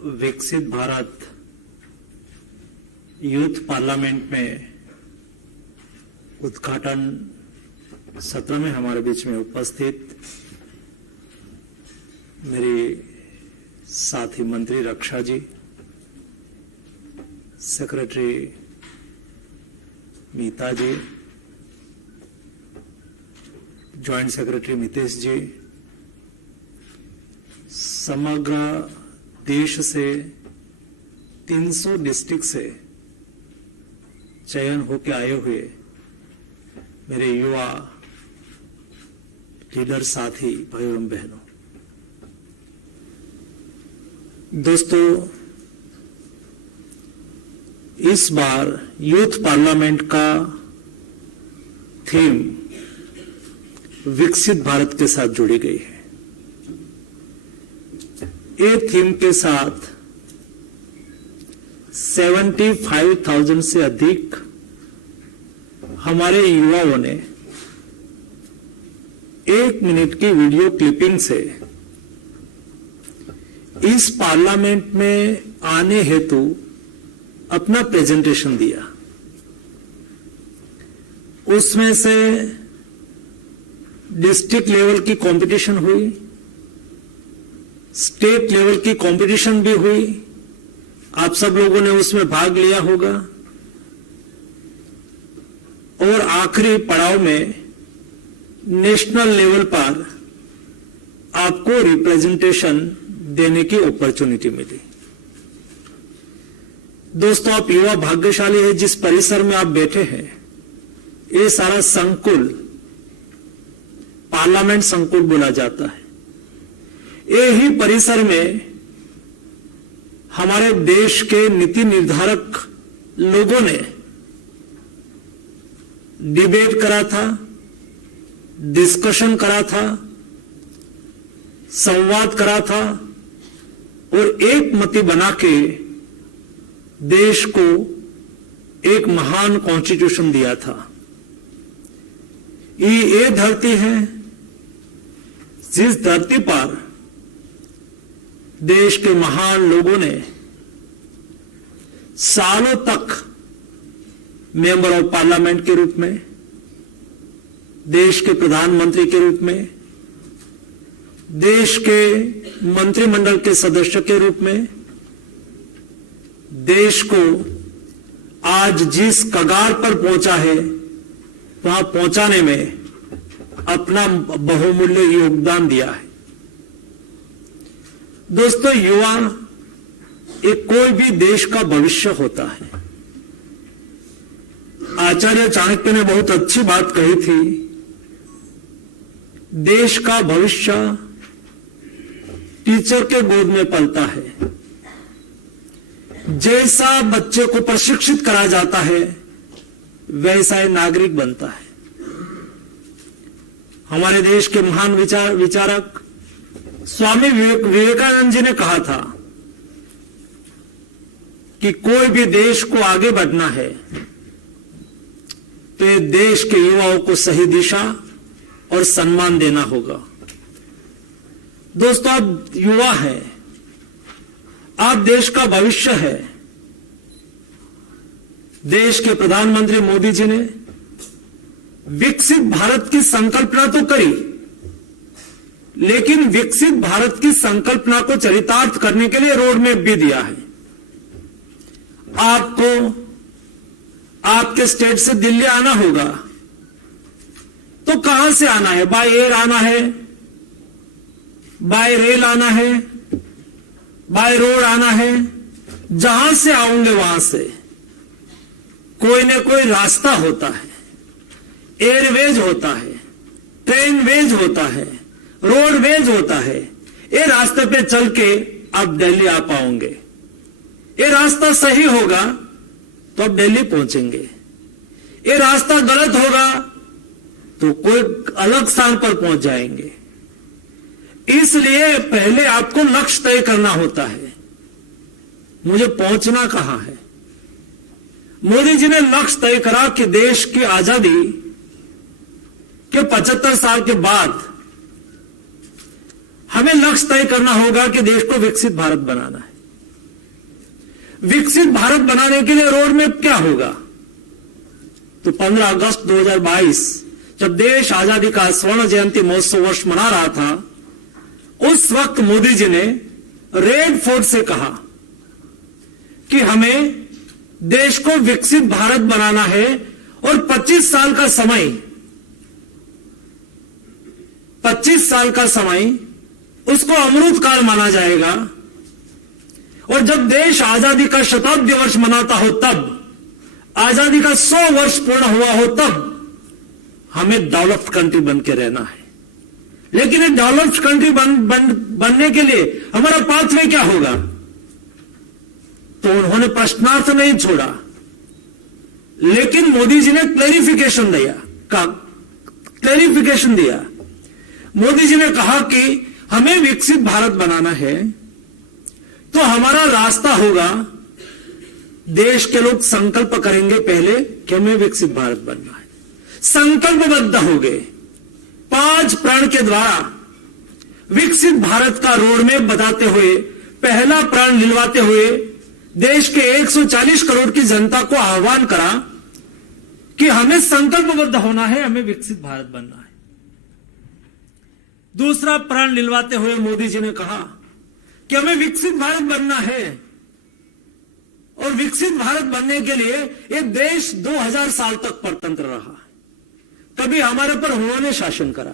विकसित Bharat youth parliament में उद्घाटन सत्र में हमारे बीच में उपस्थित मेरे साथी मंत्री रक्षा जी, सेक्रेटरी मीता जी, जॉइंट सेक्रेटरी मितेश जी, समग्र देश से 300 डिस्ट्रिक्ट से चयन होकर आए हुए मेरे युवा लीडर साथी भाई एवं बहनों, दोस्तों, इस बार यूथ पार्लियामेंट का थीम विकसित भारत के साथ जुड़ी गई है। ये थीम के साथ 75,000 से अधिक हमारे युवाओं ने 1 मिनट की वीडियो क्लिपिंग से इस पार्लियामेंट में आने हेतु अपना प्रेजेंटेशन दिया। उसमें से डिस्ट्रिक्ट लेवल की कंपटीशन हुई, स्टेट लेवल की कंपटीशन भी हुई। आप सब लोगों ने उसमें भाग लिया होगा और आखिरी पड़ाव में नेशनल लेवल पर आपको रिप्रेजेंटेशन देने की अपॉर्चुनिटी मिली। दोस्तों, आप युवा भाग्यशाली है। जिस परिसर में आप बैठे हैं, ये सारा संकुल पार्लियामेंट संकुल बोला जाता है। यही परिसर में हमारे देश के नीति निर्धारक लोगों ने डिबेट करा था, डिस्कशन करा था, संवाद करा था और एक मति बना के देश को एक महान कॉन्स्टिट्यूशन दिया था। ये धरती है जिस धरती पर देश के महान लोगों ने सालों तक मेंबर ऑफ पार्लियामेंट के रूप में, देश के प्रधानमंत्री के रूप में, देश के मंत्रिमंडल के सदस्य के रूप में देश को आज जिस कगार पर पहुंचा है वहां पहुंचाने में अपना बहुमूल्य योगदान दिया है। दोस्तों, युवा एक कोई भी देश का भविष्य होता है। आचार्य चाणक्य ने बहुत अच्छी बात कही थी, देश का भविष्य टीचर के गोद में पलता है। जैसा बच्चे को प्रशिक्षित करा जाता है वैसा ही नागरिक बनता है। हमारे देश के महान विचारक स्वामी विवेकानंद जी ने कहा था कि कोई भी देश को आगे बढ़ना है तो ये देश के युवाओं को सही दिशा और सम्मान देना होगा। दोस्तों, आप युवा हैं, आप देश का भविष्य है। देश के प्रधानमंत्री मोदी जी ने विकसित भारत की संकल्पना तो करी, लेकिन विकसित भारत की संकल्पना को चरितार्थ करने के लिए रोड मैप भी दिया है। आपको आपके स्टेट से दिल्ली आना होगा तो कहां से आना है? बाय एयर आना है, बाय रेल आना है, बाय रोड आना है। जहां से आओगे वहां से कोई न कोई रास्ता होता है, एयरवेज होता है, ट्रेन वेज होता है, रोड वेज होता है। ये रास्ते पे चल के आप दिल्ली आ पाओगे। ये रास्ता सही होगा तो आप दिल्ली पहुंचेंगे। ये रास्ता गलत होगा तो कोई अलग स्थान पर पहुंच जाएंगे। इसलिए पहले आपको लक्ष्य तय करना होता है, मुझे पहुंचना कहां है। मोदी जी ने लक्ष्य तय करा कि देश की आजादी के 75 साल के बाद हमें लक्ष्य तय करना होगा कि देश को विकसित भारत बनाना है। विकसित भारत बनाने के लिए रोड मैप क्या होगा? तो 15 अगस्त 2022 जब देश आजादी का स्वर्ण जयंती महोत्सव वर्ष मना रहा था, उस वक्त मोदी जी ने रेड फोर्ट से कहा कि हमें देश को विकसित भारत बनाना है और 25 साल का समय उसको अमृत काल माना जाएगा, और जब देश आजादी का शताब्दी वर्ष मनाता हो, तब आजादी का 100 वर्ष पूर्ण हुआ हो, तब हमें डेवलप्ड कंट्री बन के रहना है। लेकिन एक डेवलप्ड कंट्री बनने के लिए हमारा पाथवे क्या होगा? तो उन्होंने प्रश्नार्थ नहीं छोड़ा, लेकिन मोदी जी ने क्लैरिफिकेशन दिया। मोदी जी ने कहा कि हमें विकसित भारत बनाना है, तो हमारा रास्ता होगा, देश के लोग संकल्प करेंगे पहले कि हमें विकसित भारत बनना है, संकल्पबद्ध हो गए। 5 प्रण के द्वारा विकसित भारत का रोड मैप बताते हुए, पहला प्रण दिलवाते हुए देश के 140 करोड़ की जनता को आह्वान करा कि हमें संकल्पबद्ध होना है, हमें विकसित भारत बनना है। दूसरा प्रण दिलवाते हुए मोदी जी ने कहा कि हमें विकसित भारत बनना है, और विकसित भारत बनने के लिए ये देश 2000 साल तक परतंत्र रहा। कभी हमारे पर हुनों ने शासन करा,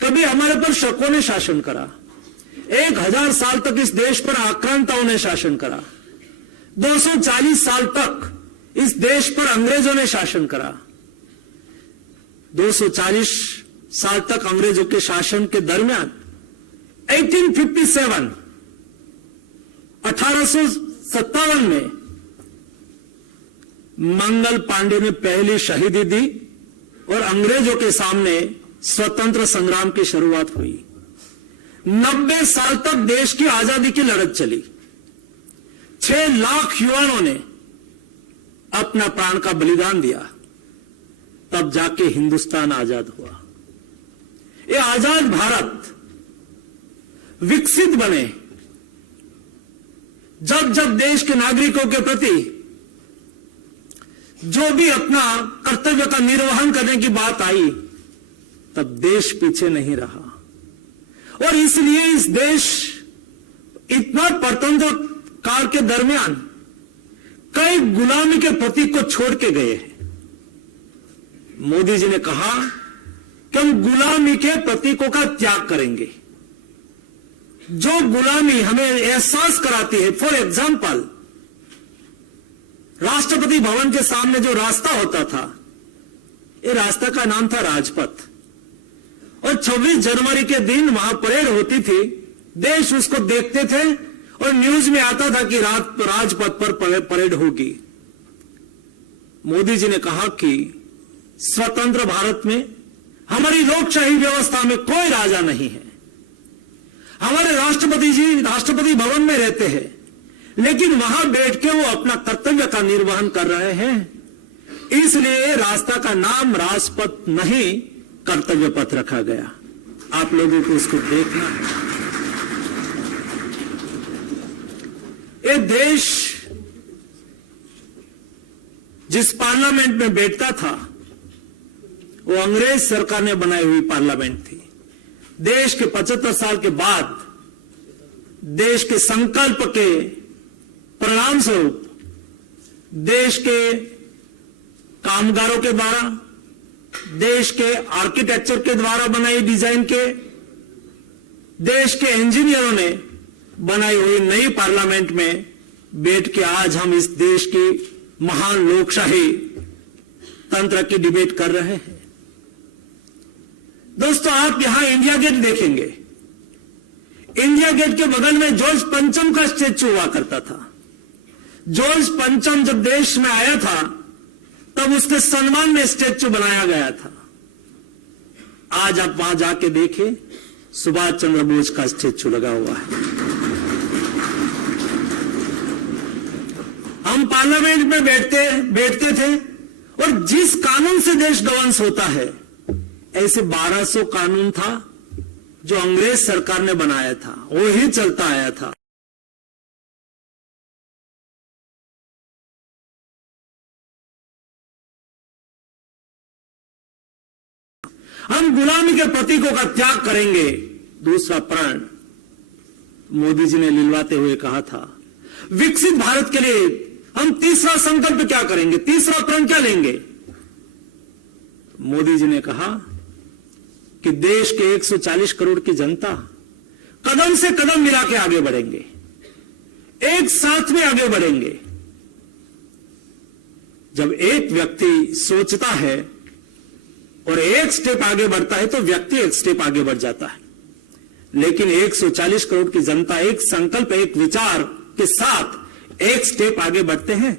कभी हमारे पर शकों ने शासन करा, 1000 साल तक इस देश पर आक्रांताओं ने शासन करा, 240 साल तक इस देश पर अंग्रेजों ने शासन करा। 240 साल तक अंग्रेजों के शासन के दरमियान 1857 में मंगल पांडे ने पहली शहीदी दी और अंग्रेजों के सामने स्वतंत्र संग्राम की शुरुआत हुई। 90 साल तक देश की आजादी की लड़त चली। 6 लाख युवाओं ने अपना प्राण का बलिदान दिया, तब जाके हिंदुस्तान आजाद हुआ। ये आजाद भारत विकसित बने जब देश के नागरिकों के प्रति जो भी अपना कर्तव्य का निर्वहन करने की बात आई, तब देश पीछे नहीं रहा। और इसलिए इस देश इतना परतंत्र काल के दरमियान कई गुलामी के प्रतीक को छोड़ के गए हैं। मोदी जी ने कहा कि हम गुलामी के प्रतीकों का त्याग करेंगे। जो गुलामी हमें एहसास कराती है, फॉर एग्जाम्पल राष्ट्रपति भवन के सामने जो रास्ता होता था, ये रास्ता का नाम था राजपथ, और 26 जनवरी के दिन वहां परेड होती थी। देश उसको देखते थे और न्यूज में आता था कि राजपथ पर परेड होगी। मोदी जी ने कहा कि स्वतंत्र भारत में हमारी लोकशाही व्यवस्था में कोई राजा नहीं है। हमारे राष्ट्रपति जी राष्ट्रपति भवन में रहते हैं, लेकिन वहां बैठ के वो अपना कर्तव्य का निर्वहन कर रहे हैं। इसलिए रास्ता का नाम राजपथ नहीं, कर्तव्य पथ रखा गया। आप लोगों को उसको देखना है। ये देश जिस पार्लियामेंट में बैठता था, वो अंग्रेज सरकार ने बनाई हुई पार्लियामेंट थी। देश के 75 साल के बाद देश के संकल्प के परिणाम स्वरूप देश के कामगारों के द्वारा, देश के आर्किटेक्चर के द्वारा बनाई डिजाइन के, देश के इंजीनियरों ने बनाई हुई नई पार्लियामेंट में बैठ के आज हम इस देश की महान लोकशाही तंत्र की डिबेट कर रहे हैं। दोस्तों, आप यहां इंडिया गेट देखेंगे। इंडिया गेट के बगल में जॉर्ज पंचम का स्टैच्यू हुआ करता था। जॉर्ज पंचम जब देश में आया था, तब उसके सम्मान में स्टैच्यू बनाया गया था। आज आप वहां जाके देखें, सुभाष चंद्र बोस का स्टैच्यू लगा हुआ है। हम पार्लियामेंट में बैठते थे, और जिस कानून से देश गवर्नेंस होता है, ऐसे 1200 कानून था जो अंग्रेज सरकार ने बनाया था, वो ही चलता आया था। हम गुलामी के प्रतीकों का त्याग करेंगे। दूसरा प्रण मोदी जी ने लिलवाते हुए कहा था, विकसित भारत के लिए हम तीसरा संकल्प क्या करेंगे, तीसरा प्रण क्या लेंगे। मोदी जी ने कहा कि देश के 140 करोड़ की जनता कदम से कदम मिला के आगे बढ़ेंगे, एक साथ में आगे बढ़ेंगे। जब एक व्यक्ति सोचता है और एक स्टेप आगे बढ़ता है तो व्यक्ति एक स्टेप आगे बढ़ जाता है, लेकिन 140 करोड़ की जनता एक संकल्प, एक विचार के साथ एक स्टेप आगे बढ़ते हैं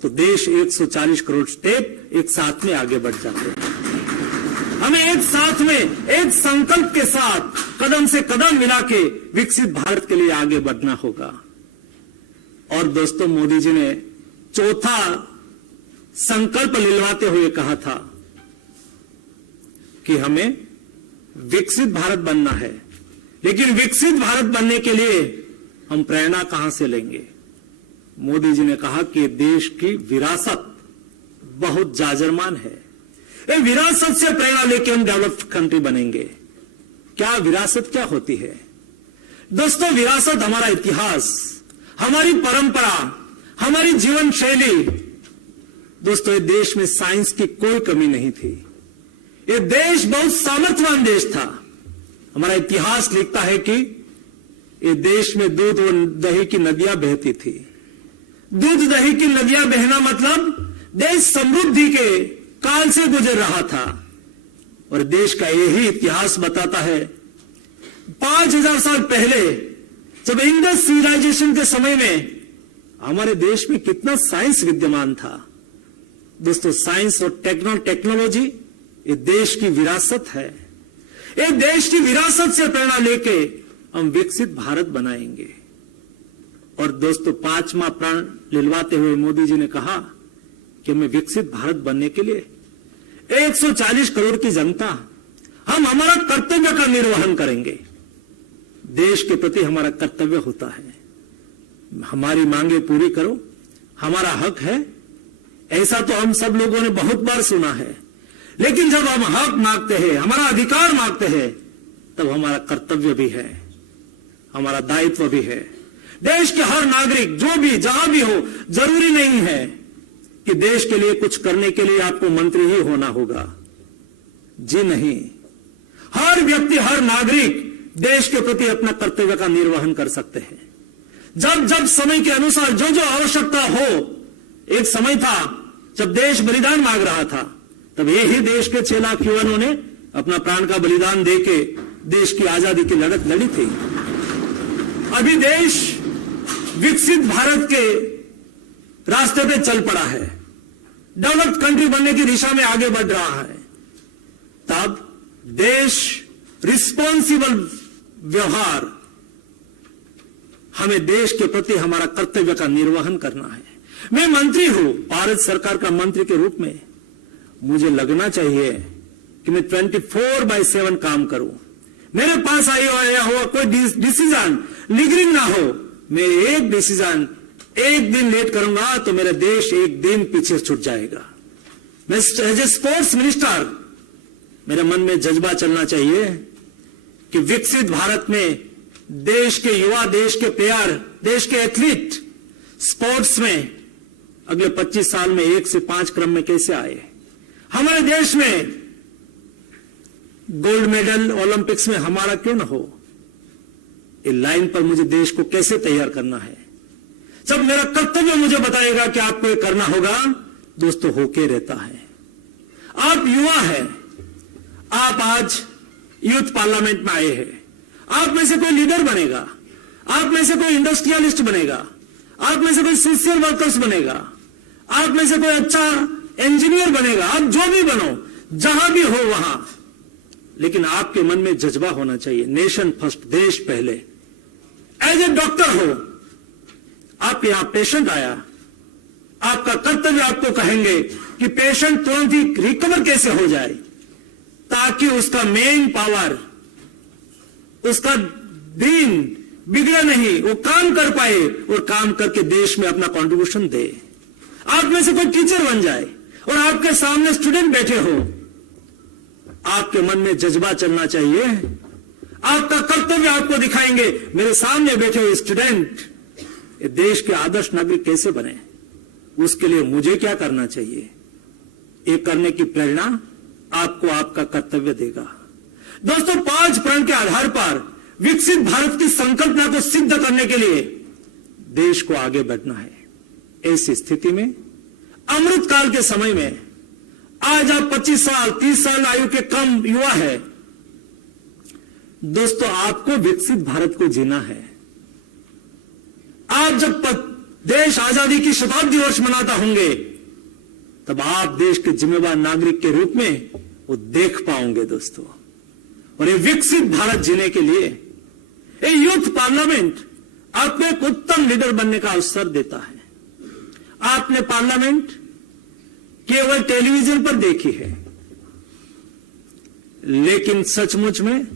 तो देश 140 करोड़ स्टेप एक साथ में आगे बढ़ जाते हैं। हमें एक साथ में एक संकल्प के साथ कदम से कदम मिला के विकसित भारत के लिए आगे बढ़ना होगा। और दोस्तों, मोदी जी ने चौथा संकल्प लिलवाते हुए कहा था कि हमें विकसित भारत बनना है, लेकिन विकसित भारत बनने के लिए हम प्रेरणा कहां से लेंगे। मोदी जी ने कहा कि देश की विरासत बहुत जाजरमान है, ये विरासत से प्रेरणा लेकर हम डेवलप्ड कंट्री बनेंगे। क्या विरासत क्या होती है दोस्तों? विरासत हमारा इतिहास, हमारी परंपरा, हमारी जीवन शैली। दोस्तों, ये देश में साइंस की कोई कमी नहीं थी, ये देश बहुत सामर्थ्यवान देश था। हमारा इतिहास लिखता है कि ये देश में दूध और दही की नदियां बहती थी। दूध दही की नदियां बहना मतलब देश समृद्धि के काल से गुजर रहा था। और देश का यही इतिहास बताता है 5000 साल पहले जब इंडस सिविलाइजेशन के समय में हमारे देश में कितना साइंस विद्यमान था। दोस्तों, साइंस और टेक्नोलॉजी ये देश की विरासत है। ये देश की विरासत से प्रेरणा लेके हम विकसित भारत बनाएंगे। और दोस्तों, पांचवा प्रण लिलवाते हुए मोदी जी ने कहा कि हमें विकसित भारत बनने के लिए 140 करोड़ की जनता, हम हमारा कर्तव्य का निर्वहन करेंगे। देश के प्रति हमारा कर्तव्य होता है, हमारी मांगे पूरी करो, हमारा हक है। ऐसा तो हम सब लोगों ने बहुत बार सुना है, लेकिन जब हम हक मांगते हैं, हमारा अधिकार मांगते हैं, तब हमारा कर्तव्य भी है, हमारा दायित्व भी है। देश के हर नागरिक जो भी जहां भी हो, जरूरी नहीं है कि देश के लिए कुछ करने के लिए आपको मंत्री ही होना होगा। जी नहीं, हर व्यक्ति, हर नागरिक देश के प्रति अपना कर्तव्य का निर्वहन कर सकते हैं। जब जब समय के अनुसार जो जो आवश्यकता हो, एक समय था जब देश बलिदान मांग रहा था, तब यही देश के 6 लाख युवाओं ने अपना प्राण का बलिदान देके देश की आजादी की लड़त लड़ी थी। अभी देश विकसित भारत के रास्ते पे चल पड़ा है, डेवलप्ड कंट्री बनने की दिशा में आगे बढ़ रहा है। तब देश रिस्पॉन्सिबल व्यवहार, हमें देश के प्रति हमारा कर्तव्य का निर्वहन करना है। मैं मंत्री हूं, भारत सरकार का मंत्री के रूप में मुझे लगना चाहिए कि मैं 24/7 काम करूं। मेरे पास आया हुआ कोई डिसीजन लिगरिंग ना हो। मैं एक डिसीजन एक दिन लेट करूंगा तो मेरा देश एक दिन पीछे छूट जाएगा। मैं एज ए स्पोर्ट्स मिनिस्टर, मेरे मन में जज्बा चलना चाहिए कि विकसित भारत में देश के युवा, देश के प्लेयर, देश के एथलीट स्पोर्ट्स में अगले 25 साल में 1 से 5 क्रम में कैसे आए। हमारे देश में गोल्ड मेडल ओलंपिक्स में हमारा क्यों ना हो। इस लाइन पर मुझे देश को कैसे तैयार करना है, जब मेरा कर्तव्य मुझे बताएगा कि आपको ये करना होगा, दोस्तों होके रहता है। आप युवा हैं, आप आज यूथ पार्लियामेंट में आए हैं, आप में से कोई लीडर बनेगा, आप में से कोई इंडस्ट्रियलिस्ट बनेगा, आप में से कोई सोशल वर्कर्स बनेगा, आप में से कोई अच्छा इंजीनियर बनेगा। आप जो भी बनो, जहां भी हो वहां, लेकिन आपके मन में जज्बा होना चाहिए, नेशन फर्स्ट, देश पहले। एज ए डॉक्टर हो, आपके यहां पेशेंट आया, आपका कर्तव्य आपको कहेंगे कि पेशेंट तुरंत ही रिकवर कैसे हो जाए, ताकि उसका मेन पावर, उसका दिन बिगड़े नहीं, वो काम कर पाए और काम करके देश में अपना कंट्रीब्यूशन दे। आप में से कोई टीचर बन जाए और आपके सामने स्टूडेंट बैठे हो, आपके मन में जज्बा चलना चाहिए। आपका कर्तव्य आपको दिखाएंगे। मेरे सामने बैठे हुए स्टूडेंट देश के आदर्श नागरिक कैसे बने, उसके लिए मुझे क्या करना चाहिए, ये करने की प्रेरणा आपको आपका कर्तव्य देगा। दोस्तों, 5 प्रण के आधार पर विकसित भारत की संकल्पना को सिद्ध करने के लिए देश को आगे बढ़ना है। ऐसी स्थिति में अमृतकाल के समय में आज आप 25 साल 30 साल आयु के कम युवा है। दोस्तों, आपको विकसित भारत को जीना है। आप जब देश आजादी की शताब्दी वर्ष मनाता होंगे, तब आप देश के जिम्मेवार नागरिक के रूप में वो देख पाओगे दोस्तों। और ये विकसित भारत जीने के लिए ये यूथ पार्लियामेंट आपको एक उत्तम लीडर बनने का अवसर देता है। आपने पार्लियामेंट केवल टेलीविजन पर देखी है, लेकिन सचमुच में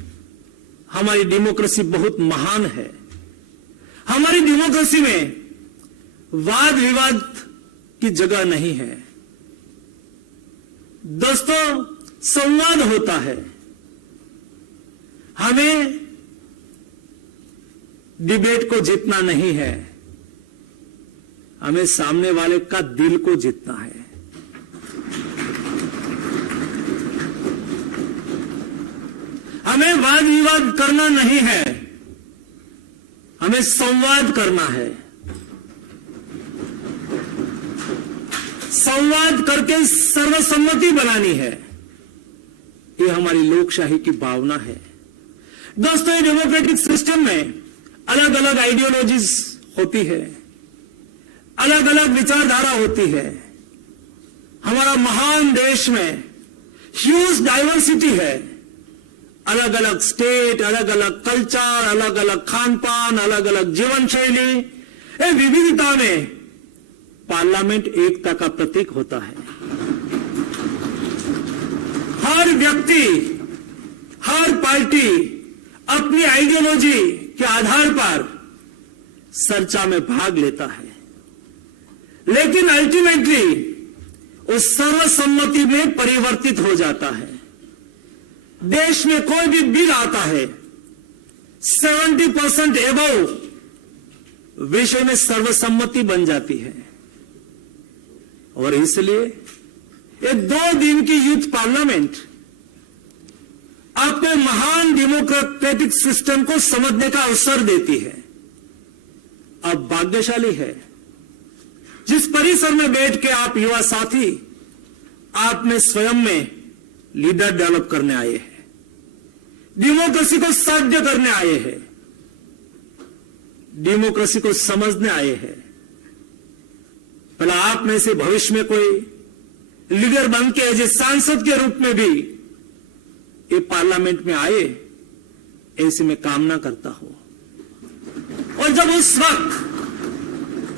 हमारी डेमोक्रेसी बहुत महान है। हमारी डेमोक्रेसी में वाद विवाद की जगह नहीं है दोस्तों, संवाद होता है। हमें डिबेट को जीतना नहीं है, हमें सामने वाले का दिल को जीतना है। हमें वाद विवाद करना नहीं है, हमें संवाद करना है। संवाद करके सर्वसम्मति बनानी है। ये हमारी लोकशाही की भावना है। दोस्तों, ये डेमोक्रेटिक सिस्टम में अलग अलग आइडियोलॉजीज होती है, अलग अलग विचारधारा होती है। हमारा महान देश में ह्यूज डाइवर्सिटी है। अलग अलग स्टेट, अलग अलग कल्चर, अलग अलग खान पान, अलग अलग जीवन शैली, ये विविधता में पार्लियामेंट एकता का प्रतीक होता है। हर व्यक्ति, हर पार्टी अपनी आइडियोलॉजी के आधार पर चर्चा में भाग लेता है, लेकिन अल्टीमेटली उस सर्वसम्मति में परिवर्तित हो जाता है। देश में कोई भी बिल आता है, 70% एबव विषय में सर्वसम्मति बन जाती है। और इसलिए ये 2 दिन की यूथ पार्लियामेंट आपको महान डेमोक्रेटिक सिस्टम को समझने का अवसर देती है। आप भाग्यशाली है जिस परिसर में बैठ के आप युवा साथी आप में स्वयं में लीडर डेवलप करने आए हैं, डेमोक्रेसी को साध्य करने आए हैं, डेमोक्रेसी को समझने आए हैं। भला आप में से भविष्य में कोई लीडर बन के एज ए सांसद के रूप में भी ये पार्लियामेंट में आए, ऐसे में कामना करता हूं। और जब उस वक्त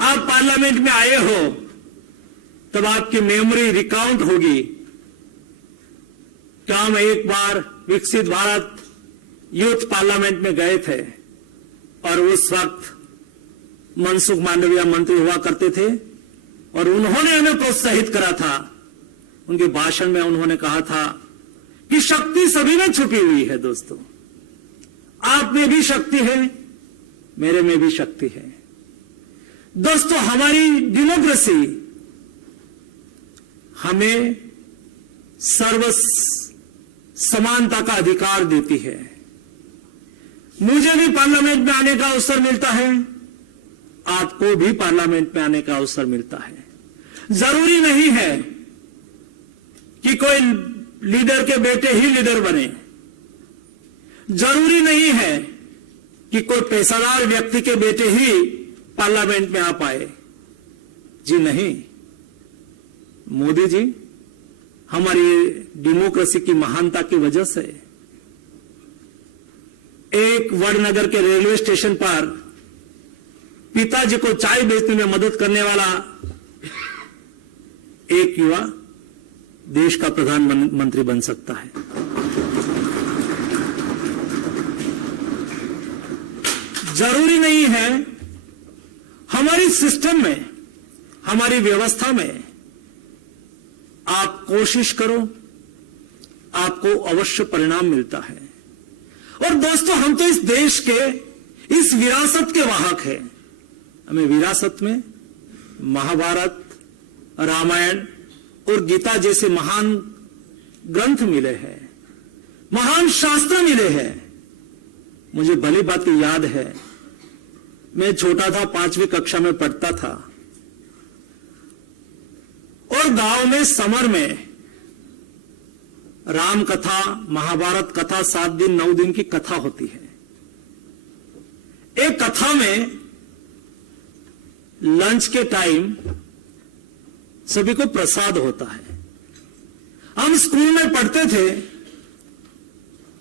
आप पार्लियामेंट में आए हो, तब आपकी मेमोरी रिकाउंट होगी कि हम एक बार विकसित भारत यूथ पार्लियामेंट में गए थे और उस वक्त मनसुख मांडविया मंत्री हुआ करते थे और उन्होंने हमें प्रोत्साहित करा था। उनके भाषण में उन्होंने कहा था कि शक्ति सभी में छुपी हुई है। दोस्तों, आप में भी शक्ति है, मेरे में भी शक्ति है। दोस्तों, हमारी डेमोक्रेसी हमें सर्व समानता का अधिकार देती है। मुझे भी पार्लियामेंट में आने का अवसर मिलता है, आपको भी पार्लियामेंट में आने का अवसर मिलता है। जरूरी नहीं है कि कोई लीडर के बेटे ही लीडर बने, जरूरी नहीं है कि कोई पेशादार व्यक्ति के बेटे ही पार्लियामेंट में आ पाए। जी नहीं, मोदी जी हमारी डेमोक्रेसी की महानता की वजह से एक वडनगर के रेलवे स्टेशन पर पिताजी को चाय बेचने में मदद करने वाला एक युवा देश का प्रधानमंत्री बन सकता है। जरूरी नहीं है, हमारी सिस्टम में, हमारी व्यवस्था में आप कोशिश करो, आपको अवश्य परिणाम मिलता है। और दोस्तों, हम तो इस देश के इस विरासत के वाहक हैं। हमें विरासत में महाभारत, रामायण और गीता जैसे महान ग्रंथ मिले हैं, महान शास्त्र मिले हैं। मुझे भली बात याद है, मैं छोटा था, 5वीं कक्षा में पढ़ता था, और गांव में समर में राम कथा, महाभारत कथा, 7 दिन 9 दिन की कथा होती है। एक कथा में लंच के टाइम सभी को प्रसाद होता है। हम स्कूल में पढ़ते थे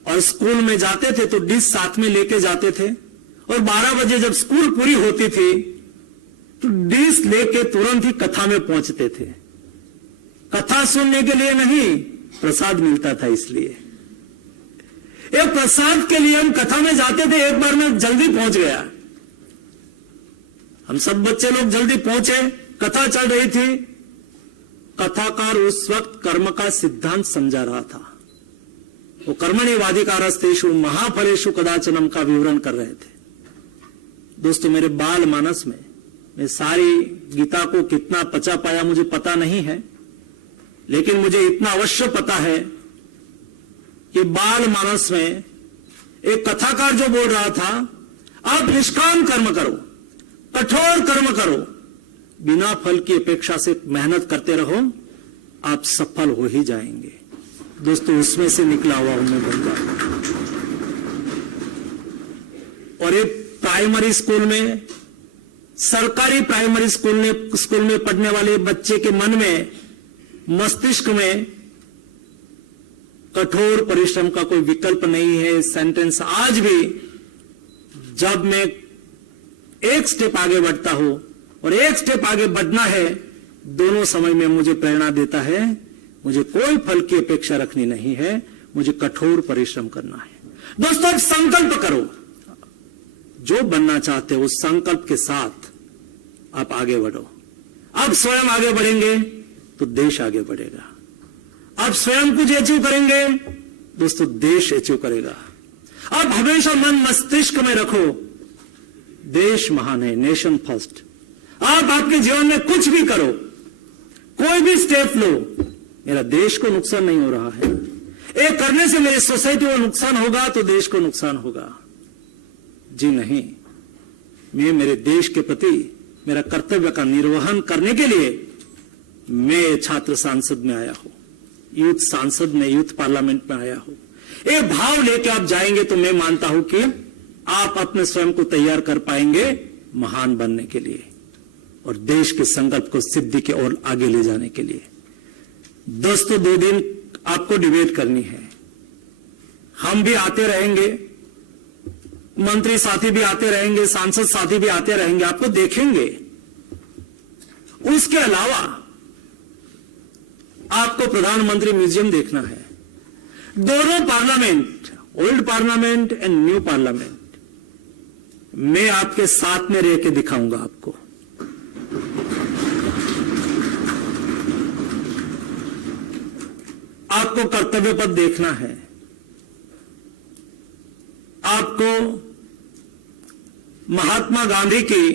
और स्कूल में जाते थे तो डिश साथ में लेके जाते थे, और 12 बजे जब स्कूल पूरी होती थी तो डिश लेके तुरंत ही कथा में पहुंचते थे। कथा सुनने के लिए नहीं, प्रसाद मिलता था इसलिए। एक प्रसाद के लिए हम कथा में जाते थे। एक बार मैं जल्दी पहुंच गया, हम सब बच्चे लोग जल्दी पहुंचे, कथा चल रही थी। कथाकार उस वक्त कर्म का सिद्धांत समझा रहा था। वो कर्मण्येवाधिकारस्तेषु महाफलेषु कदाचनम का विवरण कर रहे थे। दोस्तों, मेरे बाल मानस में मैं सारी गीता को कितना पचा पाया मुझे पता नहीं है, लेकिन मुझे इतना अवश्य पता है कि बाल मानस में एक कथाकार जो बोल रहा था, आप निष्काम कर्म करो, कठोर कर्म करो, बिना फल की अपेक्षा से मेहनत करते रहो, आप सफल हो ही जाएंगे। दोस्तों, उसमें से निकला हुआ हूं मैं बंदा। और एक प्राइमरी स्कूल में, सरकारी प्राइमरी स्कूल में पढ़ने वाले बच्चे के मन में, मस्तिष्क में कठोर परिश्रम का कोई विकल्प नहीं है सेंटेंस आज भी जब मैं एक स्टेप आगे बढ़ता हूं और एक स्टेप आगे बढ़ना है, दोनों समय में मुझे प्रेरणा देता है। मुझे कोई फल की अपेक्षा रखनी नहीं है, मुझे कठोर परिश्रम करना है। दोस्तों, अब संकल्प करो, जो बनना चाहते हो उस संकल्प के साथ आप आगे बढ़ो। अब स्वयं आगे बढ़ेंगे तो देश आगे बढ़ेगा। अब स्वयं कुछ अचीव करेंगे, दोस्तों देश अचीव करेगा। अब हमेशा मन मस्तिष्क में रखो, देश महान है, नेशन फर्स्ट। आप आपके जीवन में कुछ भी करो, कोई भी स्टेप लो, मेरा देश को नुकसान नहीं हो रहा है। एक करने से मेरी सोसाइटी को नुकसान होगा तो देश को नुकसान होगा। जी नहीं, मैं मेरे देश के प्रति मेरा कर्तव्य का निर्वहन करने के लिए मैं छात्र सांसद में आया हूं, यूथ सांसद में, यूथ पार्लियामेंट में आया हूं। एक भाव लेके आप जाएंगे तो मैं मानता हूं कि आप अपने स्वयं को तैयार कर पाएंगे महान बनने के लिए और देश के संकल्प को सिद्धि की ओर आगे ले जाने के लिए। दोस्तों, 2 दिन आपको डिबेट करनी है। हम भी आते रहेंगे, मंत्री साथी भी आते रहेंगे, सांसद साथी भी आते रहेंगे, आपको देखेंगे। उसके अलावा आपको प्रधानमंत्री म्यूजियम देखना है। दोनों parliament, old parliament and new parliament, मैं आपके साथ में रह के दिखाऊंगा आपको। आपको कर्तव्य पथ देखना है, आपको महात्मा गांधी की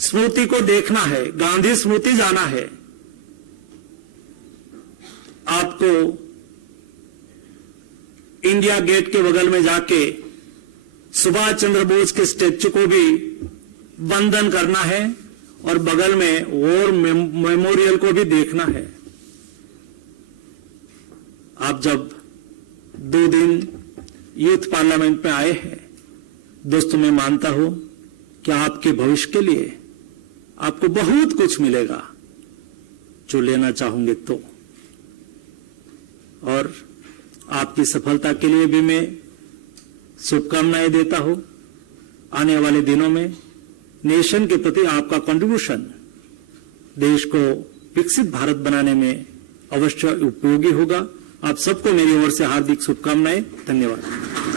स्मृति को देखना है, गांधी स्मृति जाना है। आपको इंडिया गेट के बगल में जाके सुभाष चंद्र बोस के स्टैच्यू को भी वंदन करना है और बगल में वॉर मेमोरियल को भी देखना है। आप जब 2 दिन यूथ पार्लियामेंट में आए हैं, दोस्तों मैं मानता हूं कि आपके भविष्य के लिए आपको बहुत कुछ मिलेगा जो लेना चाहोगे तो। और आपकी सफलता के लिए भी मैं शुभकामनाएं देता हूं। आने वाले दिनों में नेशन के प्रति आपका कंट्रीब्यूशन देश को विकसित भारत बनाने में अवश्य उपयोगी होगा। आप सबको मेरी ओर से हार्दिक शुभकामनाएं। धन्यवाद।